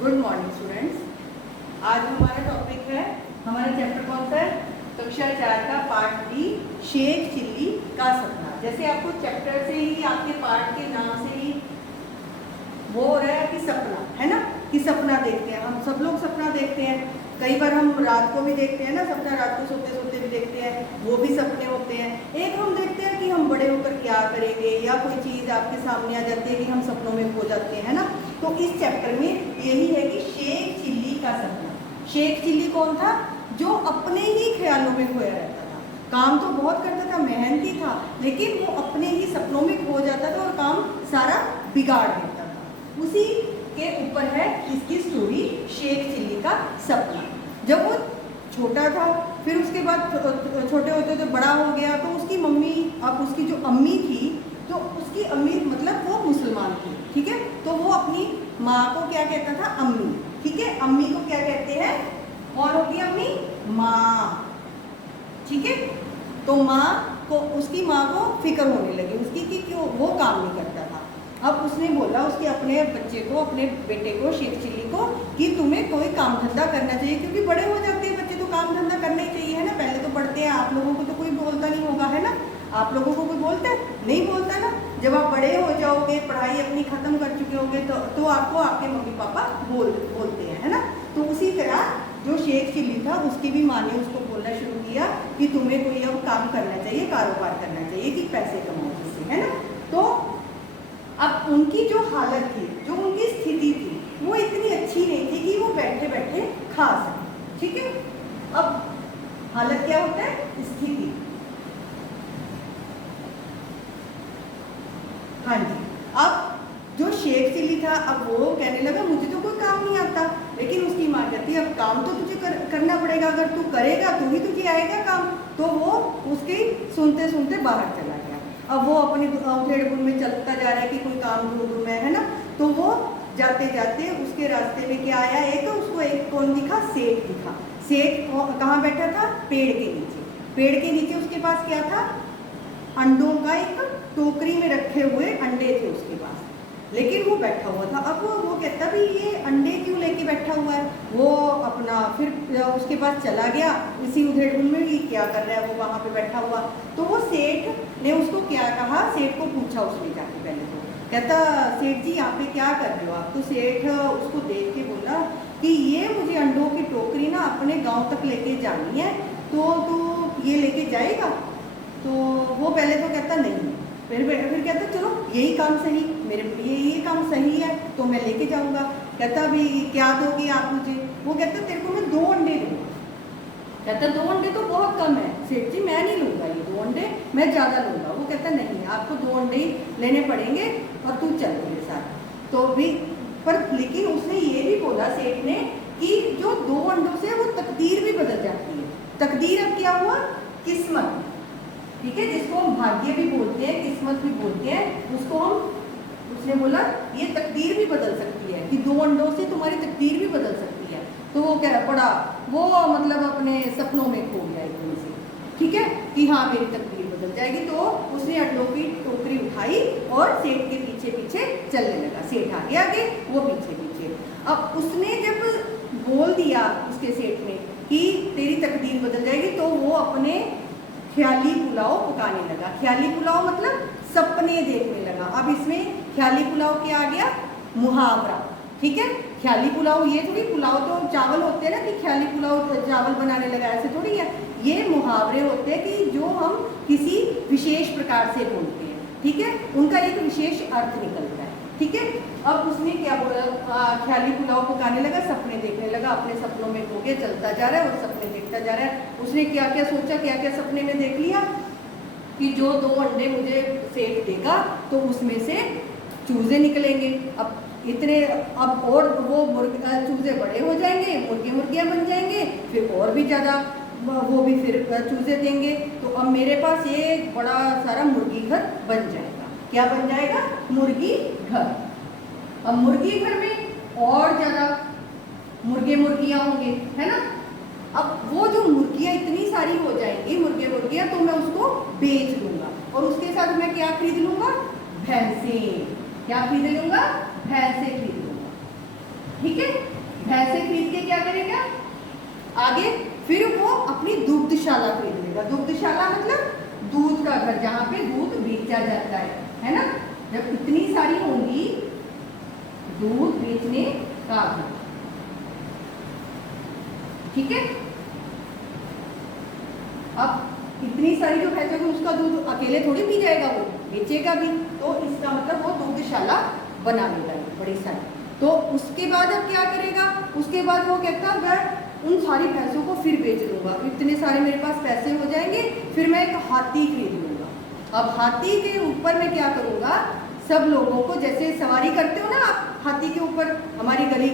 Good morning students. आज हमारा topic है, हमारा चैप्टर कौन सा है? कक्षा 4 का पार्ट डी, शेख चिल्ली का सपना। जैसे आपको चैप्टर से ही, आपके पार्ट के नाम से ही वो हो रहा है कि सपना है ना, कि सपना देखते हैं। हम सब लोग सपना देखते हैं, कई बार हम रात को भी देखते हैं ना सपना, रात को सोते सोते भी देखते हैं, वो भी सपने होते हैं। एक हम देखते हैं कि हम बड़े होकर क्या करेंगे, या कोई चीज़ आपके सामने आ जाती है कि हम सपनों में खो जाते हैं, है ना। तो इस चैप्टर में यही है कि शेख चिल्ली का सपना। शेख चिल्ली कौन था? जो अपने ही ख्यालों में खोया रहता था, काम तो बहुत करता था, मेहनती था, लेकिन वो अपने ही सपनों में खो जाता था और काम सारा बिगाड़ देता था। उसी के ऊपर है इसकी स्टोरी, शेख चिल्ली का सपना। जब वो छोटा था, फिर उसके बाद छोटे होते तो बड़ा हो गया, तो उसकी मम्मी, अब उसकी जो अम्मी थी, तो उसकी अम्मी मतलब वो मुसलमान थी, ठीक है। तो वो अपनी माँ को क्या कहता था? अम्मी, ठीक है। अम्मी को क्या कहते हैं? कौन होगी अम्मी? माँ, ठीक है। तो माँ को, उसकी माँ को फिक्र होने लगी उसकी कि क्यों वो काम नहीं करता था। अब उसने बोला उसके अपने बच्चे को, अपने बेटे को, शेख चिल्ली को, कि तुम्हें कोई काम धंधा करना चाहिए, क्योंकि बड़े हो जाते हैं बच्चे तो काम धंधा करना ही चाहिए, है ना। पहले तो पढ़ते हैं, आप लोगों को तो कोई बोलता नहीं होगा, है ना। आप लोगों को कोई बोलता है? नहीं बोलता ना। जब आप बड़े हो जाओगे, पढ़ाई अपनी ख़त्म कर चुके होगे, तो आपको आपके मम्मी पापा बोलते हैं, है ना। तो उसी तरह जो शेख चिल्ली था, उसकी भी माँ ने उसको बोलना शुरू किया कि तुम्हें कोई अब काम करना चाहिए, कारोबार करना चाहिए, कि पैसे कमाओ उससे, है ना। तो अब उनकी जो हालत थी, जो उनकी स्थिति थी, वो इतनी अच्छी नहीं थी कि वो बैठे बैठे खा सके, ठीक है। अब हालत क्या होता है? स्थिति। हाँ जी। अब जो शेख चिल्ली था, अब वो कहने लगा मुझे तो कोई काम नहीं आता, लेकिन उसकी माँ कहती है अब काम तो तुझे करना पड़ेगा, अगर तू करेगा तो ही तुझे आएगा काम। तो वो उसके सुनते सुनते बाहर चला गया। अब वो अपनी उधेड़-बुन में चलता जा रहा है कि कोई काम ढूंढूं मैं, है ना। तो वो जाते जाते उसके रास्ते में क्या आया, उसको एक कौन दिखा? सेठ दिखा। सेठ कहाँ बैठा था? पेड़ के नीचे। पेड़ के नीचे उसके पास क्या था? अंडों का एक टोकरी में रखे हुए अंडे थे उसके पास, लेकिन वो बैठा हुआ था। अब वो कहता भी ये अंडे क्यों लेके बैठा हुआ है? वो अपना फिर उसके पास चला गया, इसी उधेड़-बुन में ही क्या कर रहा है वो वहाँ पे बैठा हुआ। तो वो सेठ ने उसको क्या कहा, सेठ को पूछा उसने जाके, पहले तो कहता सेठ जी यहाँ पे क्या कर रहे हो आप? तो सेठ उसको देख के बोला कि ये मुझे अंडों की टोकरी ना अपने गाँव तक लेके जानी है, तो ये लेके जाएगा? तो वो पहले तो कहता नहीं, फिर कहता चलो यही काम सही, मेरे ये काम सही है तो मैं लेके जाऊंगा। कहता भी क्या दोगे आप मुझे? वो कहता तेरे को मैं 2 अंडे दूंगा। कहता 2 अंडे तो बहुत कम है सेठ जी, मैं नहीं लूंगा ये 2 अंडे, मैं ज़्यादा लूंगा। वो कहता नहीं, आपको 2 अंडे ही लेने पड़ेंगे और तू चल मेरे साथ। तो भी पर लेकिन उसने ये भी बोला सेठ ने कि जो 2 अंडों से वो तकदीर भी बदल जाती है। तकदीर अब क्या हुआ? किस्मत, ठीक है, जिसको हम भाग्य भी बोलते हैं, किस्मत भी बोलते हैं, उसको हम, उसने बोला ये तकदीर भी बदल सकती है, कि 2 अंडों से तुम्हारी तकदीर भी बदल सकती है। तो वो क्या पड़ा, वो मतलब अपने सपनों में खो गया एकदम से, ठीक है, कि हाँ मेरी तकदीर बदल जाएगी। तो उसने अंडों की टोकरी उठाई और सेठ के पीछे पीछे चलने लगा। सेठ आगे आगे, वो पीछे पीछे। अब उसने जब बोल दिया उसके सेठ ने कि तेरी तकदीर बदल जाएगी, तो वो अपने ख्याली पुलाव पकाने लगा। ख्याली पुलाव मतलब सपने देखने लगा। अब इसमें ख्याली पुलाव क्या आ गया? मुहावरा, ठीक है। ख्याली पुलाव ये थोड़ी, पुलाव तो चावल होते हैं ना, कि ख्याली पुलाव चावल बनाने लगा, ऐसे थोड़ी है। ये मुहावरे होते हैं कि जो हम किसी विशेष प्रकार से बोलते हैं, ठीक है, उनका एक विशेष अर्थ निकलता है, ठीक है। अब उसने क्या बोला, ख्याली पुलाव पकाने लगा, सपने देखने लगा, अपने सपनों में खो गया, चलता जा रहा है और सपने देखता जा रहा है। उसने क्या क्या सोचा, क्या क्या सपने में देख लिया कि जो 2 अंडे मुझे सेठ देगा तो उसमें से चूजे निकलेंगे। अब इतने, अब और वो चूजे बड़े हो जाएंगे, मुर्गे मुर्गियाँ बन जाएंगे, फिर और भी ज़्यादा वो भी फिर चूजे देंगे। तो अब मेरे पास ये बड़ा सारा मुर्गी घर बन जाएगा। क्या बन जाएगा? मुर्गी घर। अब मुर्गी घर में और ज़्यादा मुर्गे मुर्गियाँ होंगे, है ना। अब वो जो मुर्गियाँ इतनी सारी हो जाएंगी, मुर्गे मुर्गियाँ, तो मैं उसको बेच दूंगा और उसके साथ मैं क्या खरीद लूँगा? भैंसें। क्या खरीद लूँगा? भैंसें खरीद लूँगा। ठीक है, भैंसे खरीद के क्या करेगा आगे, फिर वो अपनी दुग्धशाला खरीद लेगा। दुग्धशाला मतलब दूध का घर, जहाँ पे दूध बेचा जाता है ना। जब इतनी सारी होंगी दूध बेचने का घर, ठीक है। अब इतनी सारी जो भैंस होगी उसका दूध अकेले थोड़ी पी जाएगा, वो बेचेगा भी, तो इसका मतलब वो दुग्धशाला बना लेगा बड़ी सारी। तो उसके बाद अब क्या करेगा, उसके बाद वो कहता है मैं उन सारी भैंसों को फिर बेच दूंगा, इतने सारे मेरे पास पैसे हो जाएंगे, फिर मैं एक हाथी खरीद लूंगा। अब हाथी के ऊपर मैं क्या करूंगा, सब लोगों को, जैसे सवारी करते हो ना आप हाथी के ऊपर, हमारी गली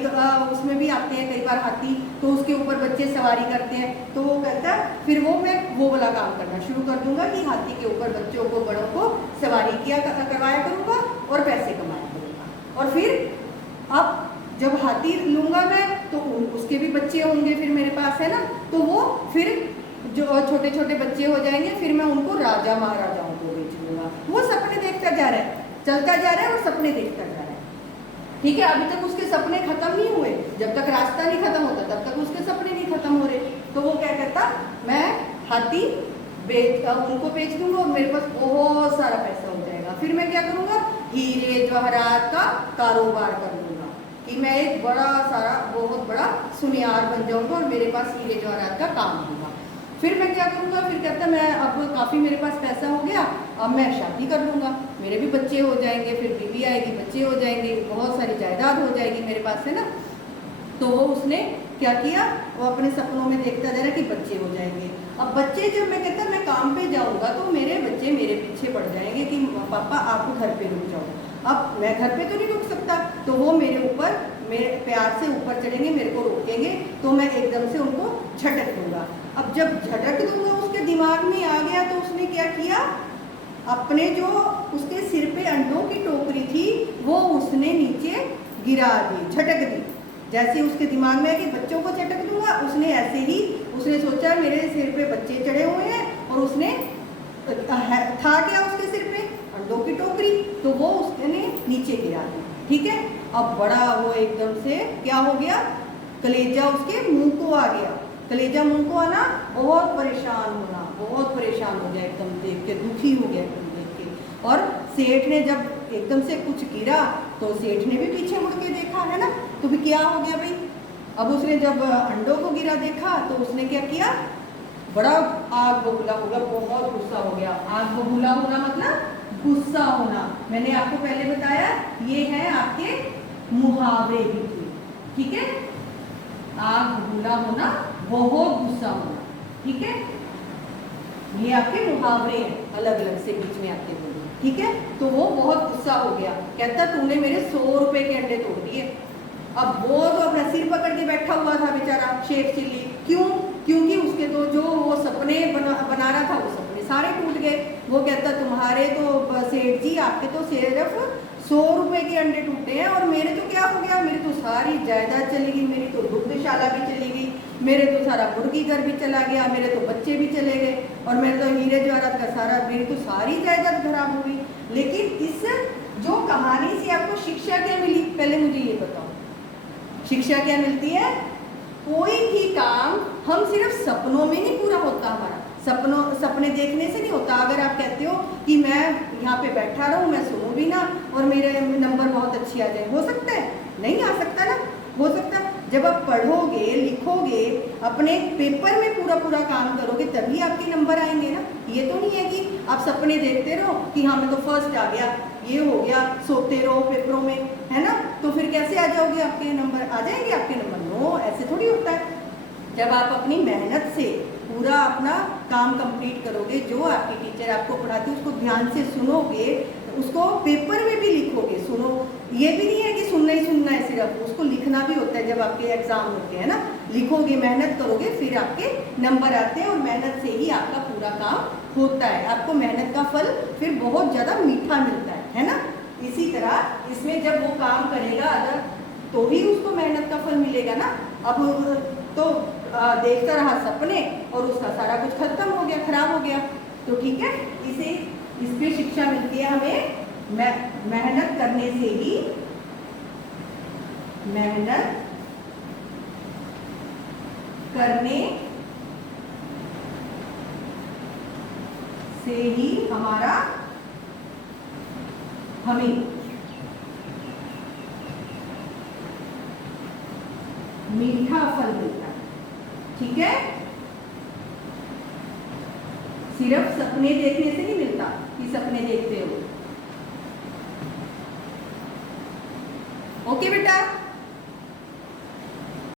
उसमें भी आते हैं कई बार हाथी, तो उसके ऊपर बच्चे सवारी करते हैं, तो वो कहता है फिर मैं वो वाला काम करना शुरू कर दूंगा कि हाथी के ऊपर बच्चों को, बड़ों को सवारी करवाया करूंगा और पैसे कमाया करूंगा। और फिर अब जब हाथी लूंगा मैं तो उसके भी बच्चे होंगे फिर मेरे पास, है ना, तो वो फिर जो छोटे छोटे बच्चे हो जाएंगे, फिर मैं उनको राजा महाराजाओं को बेच दूंगा। वो सपने देखता जा रहा है, चलता जा रहा है और सपने देखता जा रहा है, ठीक है। अभी तक उसके सपने खत्म नहीं हुए, जब तक रास्ता नहीं खत्म होता तब तक उसके सपने नहीं खत्म हो रहे। तो वो क्या कहता, मैं हाथी उनको बेच दूंगा और मेरे पास बहुत सारा पैसा हो जाएगा, फिर मैं क्या करूंगा, हीरे जवाहरात का कारोबार कर लूंगा, कि मैं एक बड़ा सारा बहुत बड़ा सुनियार बन जाऊंगा और मेरे पास हीरे जवाहरात का काम होगा। फिर मैं क्या करूंगा, फिर कहता मैं अब काफ़ी मेरे पास पैसा हो गया, अब मैं शादी कर लूंगा, मेरे भी बच्चे हो जाएंगे, फिर बीवी आएगी, बच्चे हो जाएंगे, बहुत सारी जायदाद हो जाएगी मेरे पास, है ना। तो वो उसने क्या किया, वो अपने सपनों में देखता जा रहा कि बच्चे हो जाएंगे। अब बच्चे जब मैं कहता मैं काम पे जाऊंगा तो मेरे बच्चे मेरे पीछे पड़ जाएंगे कि पापा आप घर पे रुक जाओ। अब मैं घर पे तो नहीं रुक सकता, तो वो मेरे ऊपर मेरे प्यार से ऊपर चढ़ेंगे, मेरे को रोकेंगे, तो मैं एकदम से उनको झटक दूंगा। अब जब झटक दूंगा उसके दिमाग में आ गया, तो उसने क्या किया, अपने जो उसके सिर पे अंडों की टोकरी थी वो उसने नीचे गिरा दी, झटक दी। जैसे उसके दिमाग में है कि बच्चों को झटक दूंगा, उसने ऐसे ही उसने सोचा मेरे सिर पे बच्चे चढ़े हुए हैं, और उसने था क्या उसके सिर पे अंडों की टोकरी, तो वो उसने नीचे गिरा दी, ठीक है। अब बड़ा वो एकदम से क्या हो गया, कलेजा उसके मुंह को आ गया। कलेजा मुंह को आना, बहुत परेशान होना, बहुत परेशान हो गया एकदम देख के, दुखी हो गया एकदम देख के। और सेठ ने जब एकदम से कुछ गिरा तो सेठ ने भी पीछे मुड़ के देखा, है ना, तो भी क्या हो गया भाई। अब उसने जब अंडों को गिरा देखा तो उसने क्या किया, बड़ा आग बबूला हो गया, बहुत गुस्सा हो गया। आग बबूला होना मतलब गुस्सा होना, मैंने आपको पहले बताया ये है आपके मुहावरे भी, ठीक है। आग बबूला होना, बहुत गुस्सा होना, ठीक है, ये आपके मुहावरे हैं, अलग अलग से बीच में आते हुए, ठीक है। तो वो बहुत गुस्सा हो गया, कहता तूने मेरे 100 रुपए के अंडे तोड़ दिए। अब वो तो अपना सिर पकड़ के बैठा हुआ था बेचारा शेख चिल्ली, क्यों, क्योंकि उसके तो जो वो सपने बना रहा था वो सपने सारे टूट गए। वो कहता तुम्हारे तो सेठ जी आपके तो सिर्फ 100 रुपए के अंडे टूटे हैं, और मेरे तो क्या हो गया, मेरी तो सारी जायदाद चली गई, मेरी तो दुग्धशाला भी चली गई, मेरे तो सारा मुर्गी घर भी चला गया, मेरे तो बच्चे भी चले गए, और मेरे तो हीरे जवाहरात का सारा, मेरी तो सारी जायदाद खराब हो गई। लेकिन इस जो कहानी से आपको शिक्षा क्या मिली, पहले मुझे ये बताओ, शिक्षा क्या मिलती है। कोई भी काम हम सिर्फ सपनों में नहीं पूरा होता हमारा, सपने देखने से नहीं होता। अगर आप कहते हो कि मैं यहाँ पे बैठा रहूँ, मैं सुनूँ भी ना और मेरे नंबर बहुत अच्छे आ जाए, हो सकता है? नहीं आ सकता ना, हो सकता है जब आप पढ़ोगे, लिखोगे, अपने पेपर में पूरा पूरा काम करोगे तभी आपके नंबर आएंगे ना। ये तो नहीं है कि आप सपने देखते रहो कि हाँ मैं तो फर्स्ट आ गया, ये हो गया, सोते रहो पेपरों में, है ना, तो फिर कैसे आ जाओगे, आपके नंबर आ जाएंगे आपके नंबर? नो, ऐसे थोड़ी होता है। जब आप अपनी मेहनत से पूरा अपना काम कंप्लीट करोगे, जो आपकी टीचर आपको पढ़ाती है उसको ध्यान से सुनोगे, उसको पेपर में भी लिखोगे, सुनो, ये भी नहीं है कि सुनना ही सुनना है सिर्फ, उसको लिखना भी होता है। जब आपके एग्जाम होते हैं ना, लिखोगे, मेहनत करोगे, फिर आपके नंबर आते हैं, और मेहनत से ही आपका पूरा काम होता है। आपको मेहनत का फल फिर बहुत ज़्यादा मीठा मिलता है ना। इसी तरह इसमें जब वो काम करेगा अगर, तो ही उसको मेहनत का फल मिलेगा ना। अब तो देखता रहा सपने और उसका सारा कुछ खत्म हो गया, खराब हो गया। तो ठीक है, इस पे शिक्षा मिलती है हमें, मेहनत करने से ही मेहनत करने से ही हमें मीठा फल मिलता है। ठीक है, सिर्फ सपने देखने से नहीं मिलता कि सपने देखते हो। ओके बेटा।